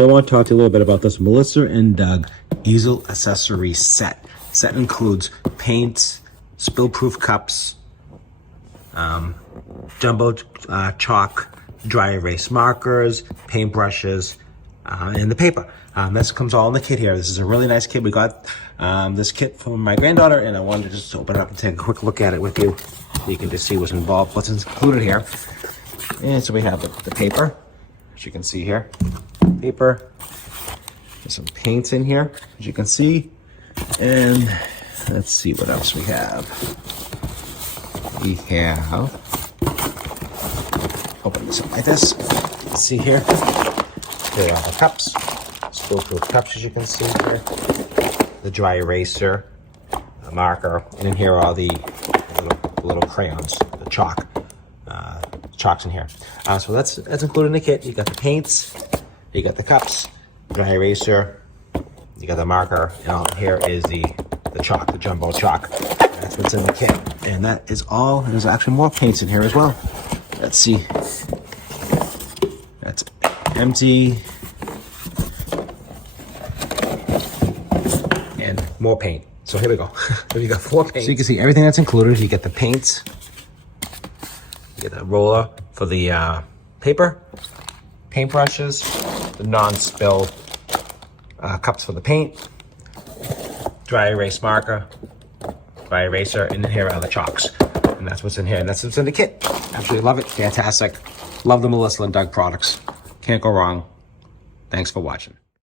So I want to talk to you a little bit about this Melissa and Doug Easel Accessory set. Set includes paints, spill-proof cups, jumbo chalk, dry erase markers, paintbrushes, and the paper. This comes all in the kit here. This is a really nice kit. We got this kit from my granddaughter, and I wanted to just open it up and take a quick look at it with you. So you can just see what's involved, what's included here. And so we have the paper, as you can see here. Paper. There's some paints in here, as you can see. And let's see what else we have. We have, open this up like this. Let's see here. Here are the cups. Spill-proof cups, as you can see here. The dry eraser, a marker, and in here are the little crayons, the chalk. Chalks in here. So that's included in the kit. You got the paints, you got the cups, dry eraser, you got the marker, and here is the chalk, the jumbo chalk. That's what's in the kit. And that is all. There's actually more paints in here as well. Let's see. That's empty. And more paint. So here we go. You got 4 paints. So you can see everything that's included. You get the paints. You get the roller for the paper, paintbrushes, the non-spill cups for the paint, dry erase marker, dry eraser, and then here are the chalks. And that's what's in here, and that's what's in the kit. Absolutely love it. Fantastic. Love the Melissa and Doug products. Can't go wrong. Thanks for watching.